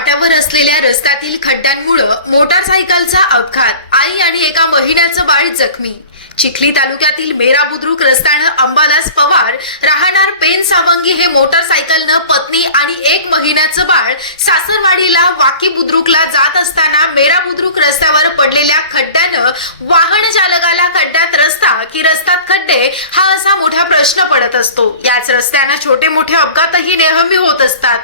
पडलेल्या रस्त्यातील खड्ड्यांमुळे मोटारसायकलचा अपघात. आई आणि एका महिन्याचं बाळ जखमी. चिखली तालुक्यातील मेरा बुद्रुक रस्त्यानं अंबादास पवार राहणार पेन सावंगी हे मोटारसायकलनं पत्नी आणि एक महिन्याचं बाळ सासरवाडीला वाकी बुद्रुकला जात असताना मेरा बुद्रुक रस्त्यावर पडलेल्या खड्ड्यानं वाहन चालकाला खड्ड्यात रस्ता की रस्त्यात खड्डे हा असा मोठा प्रश्न पडत असतो. याच रस्त्यानं छोटे मोठे अपघातही नेहमी होत असतात.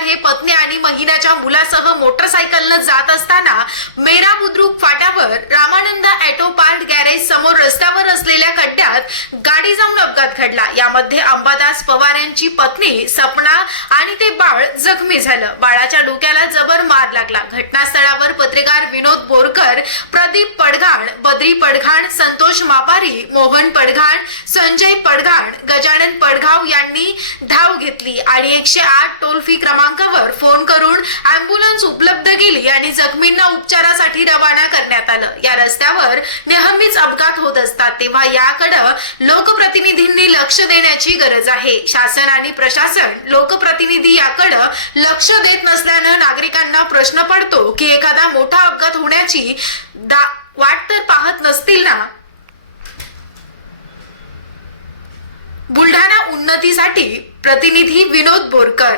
पवार हे पत्नी आणि महिन्याच्या मुलासह मोटरसायकलनं जात असताना मेरा बुद्रुक फाट्यावर रामानंद ॲटो पार्ट गॅरेज समोर रस्त्यावर असलेल्या खड्ड्यात गाडी जाऊन अपघात घडला. यामध्ये अंबादास पवार यांची पत्नी सपना आणि ते बाळ जखमी झालं. बाळाच्या डोक्याला जबर मार लागला. घटनास्थळावर पत्रकार विनोद बोरकर प्रदीप पडघाण बद्री पडघाण संतोष मापारी मोहन पडघाण संजय पडघाण गजानन पडघाव यांनी धाव घेतली आणि एकशे आठ टोल फ्री क्रमांकावर फोन करून अँब्युलन्स उपलब्ध केली. जखमींना उपचारासाठी रवाना करण्यात आलं. या रस्त्यावर नेहमीच अपघात होत असतात तेव्हा याकडं लोकप्रतिनिधींनी लक्ष देण्याची गरज आहे. शासन आणि प्रशासन लोकप्रतिनिधी याकडं लक्ष देत नसल्यानं नागरिकांना प्रश्न पडतो की एखादा मोठा अपघात होण्याची दा- वाट तर पाहत नसतील ना? बुलढाणा उन्नतीसाठी प्रतिनिधी विनोद बोरकर